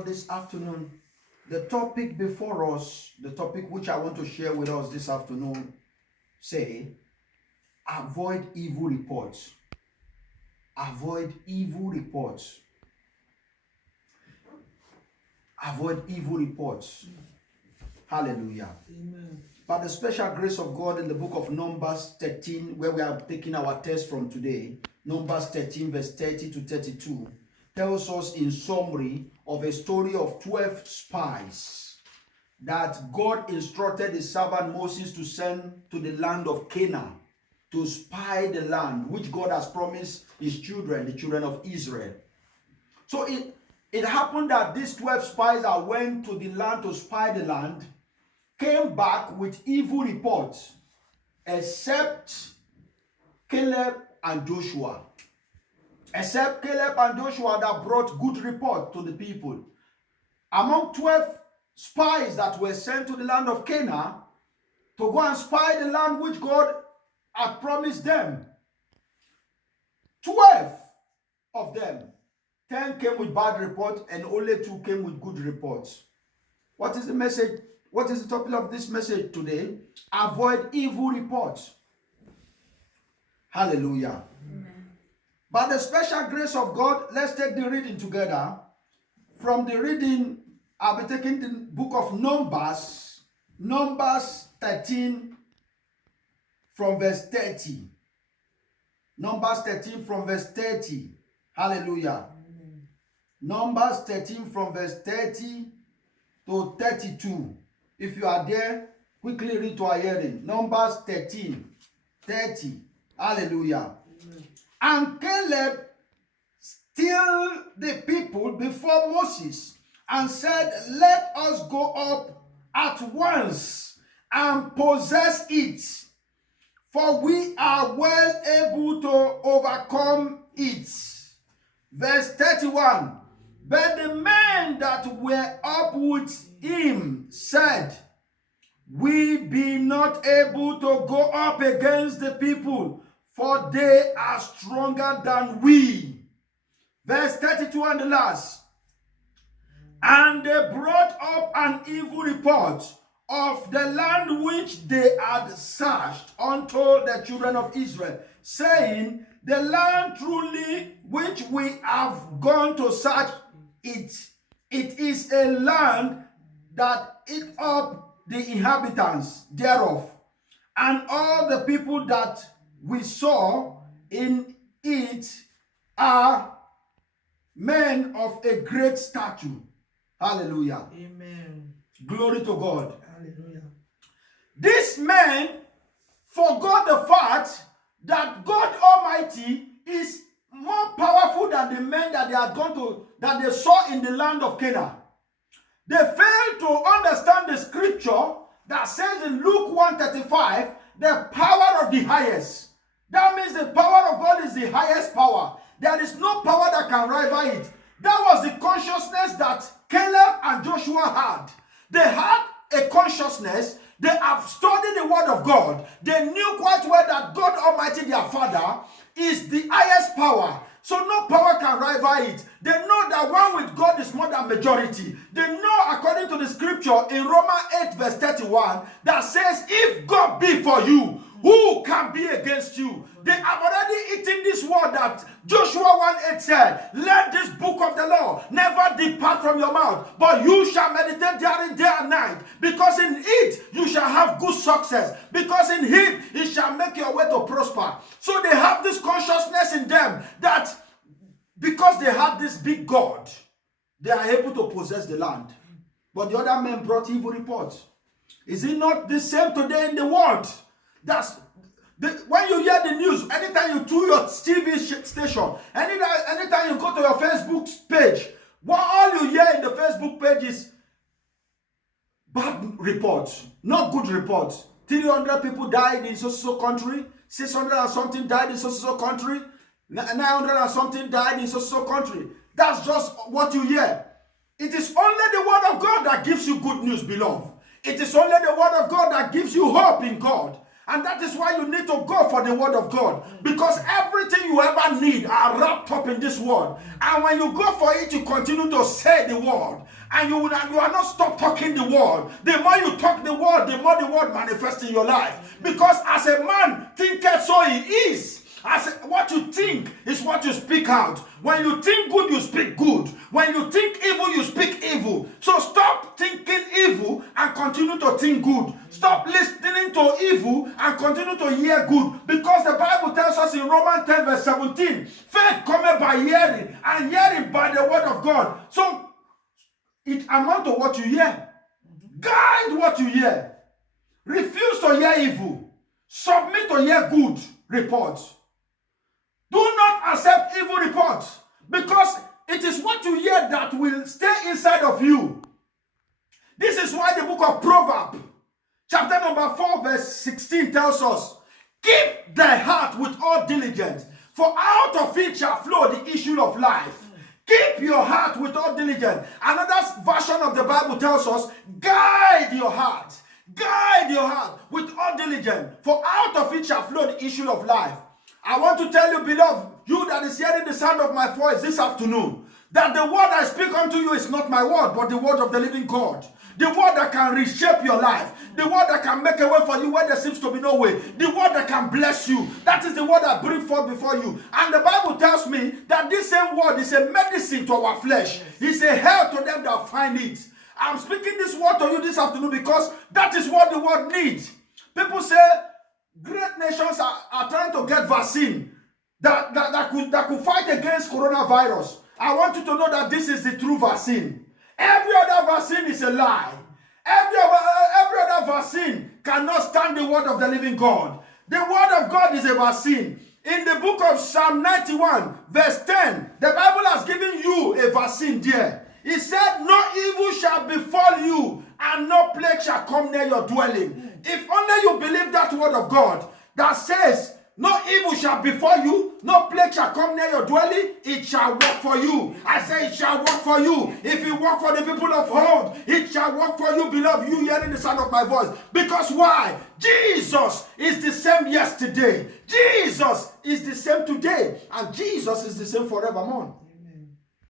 This afternoon, the topic before us, the topic which I want to share with us this afternoon, say, avoid evil reports. Avoid evil reports. Avoid evil reports. Hallelujah. Amen. By the special grace of God in the book of Numbers 13, where we are taking our text from today, Numbers 13, verse 30 to 32, tells us in summary of a story of 12 spies that God instructed his servant Moses to send to the land of Canaan to spy the land which God has promised his children, the children of Israel. So it happened that these 12 spies that went to the land to spy the land came back with evil reports, except Caleb and Joshua. Except Caleb and Joshua that brought good report to the people. Among 12 spies that were sent to the land of Canaan to go and spy the land which God had promised them, 12 of them, 10 came with bad reports and only 2 came with good reports. What is the message? What is the topic of this message today? Avoid evil reports. Hallelujah. Amen. By the special grace of God, let's take the reading together. From the reading, I'll be taking the book of Numbers, Numbers 13 from verse 30. Numbers 13 from verse 30. Hallelujah. Amen. Numbers 13 from verse 30 to 32. If you are there, quickly read to our hearing. Numbers 13, 30. Hallelujah. Amen. And Caleb stilled the people before Moses and said, "Let us go up at once and possess it, for we are well able to overcome it." Verse 31. But the men that were up with him said, "We be not able to go up against the people, for they are stronger than we." Verse 32 and the last. And they brought up an evil report of the land which they had searched unto the children of Israel, saying, "The land truly which we have gone to search it is a land that eat up the inhabitants thereof, and all the people that we saw in it are men of a great stature." Hallelujah. Amen. Glory to God. Hallelujah. These men forgot the fact that God Almighty is more powerful than the men that they had gone to, that they saw in the land of Canaan. They failed to understand the scripture that says in Luke 1:35, the power of the highest. That means the power of God is the highest power. There is no power that can rival it. That was the consciousness that Caleb and Joshua had. They had a consciousness. They have studied the word of God. They knew quite well that God Almighty, their Father, is the highest power. So no power can rival it. They know that one with God is more than majority. They know, according to the scripture in Romans 8 verse 31, that says, "If God be for you, who can be against you?" They have already eaten this word that Joshua 1:8 said, "Let this book of the law never depart from your mouth, but you shall meditate therein day and night, because in it you shall have good success, because in it shall make your way to prosper." So they have this consciousness in them that because they had this big God, they are able to possess the land. But the other men brought evil reports. Is it not the same today in the world? When you hear the news, anytime you tune your TV station, anytime you go to your Facebook page, what all you hear in the Facebook page is bad reports, not good reports. 300 people died in so country, 600 and something died in so country, 900 and something died in so country. That's just what you hear. It is only the word of God that gives you good news, beloved. It is only the word of God that gives you hope in God. And that is why you need to go for the word of God. Because everything you ever need are wrapped up in this word. And when you go for it, you continue to say the word. And you are not stop talking the word. The more you talk the word, the more the word manifests in your life. Because as a man thinketh, so he is. What you think is what you speak out. When you think good, you speak good. When you think evil, you speak evil. So stop thinking evil and continue to think good. Stop listening to evil and continue to hear good. Because the Bible tells us in Romans 10 verse 17, faith cometh by hearing, and hearing by the word of God. So it amounts to what you hear. Guide what you hear. Refuse to hear evil. Submit to hear good reports. Do not accept evil reports, because it is what you hear that will stay inside of you. This is why the book of Proverbs, chapter number 4, verse 16 tells us, keep thy heart with all diligence, for out of it shall flow the issue of life. Keep your heart with all diligence. Another version of the Bible tells us, guide your heart. Guide your heart with all diligence, for out of it shall flow the issue of life. I want to tell you, beloved, you that is hearing the sound of my voice this afternoon, that the word I speak unto you is not my word, but the word of the living God. The word that can reshape your life. The word that can make a way for you where there seems to be no way. The word that can bless you. That is the word I bring forth before you. And the Bible tells me that this same word is a medicine to our flesh. It's a health to them that find it. I'm speaking this word to you this afternoon because that is what the word needs. People say great nations are trying to get vaccine that could fight against coronavirus. I want you to know that this is the true vaccine. Every other vaccine is a lie. Every other vaccine cannot stand the word of the living God. The word of God is a vaccine. In the book of Psalm 91, verse 10, the Bible has given you a vaccine there. It said, no evil shall befall you, and no plague shall come near your dwelling. If only you believe that word of God that says, no evil shall befall you, no plague shall come near your dwelling, it shall work for you. I say it shall work for you. If it work for the people of old, it shall work for you, beloved, you hearing the sound of my voice. Because why? Jesus is the same yesterday. Jesus is the same today. And Jesus is the same forevermore.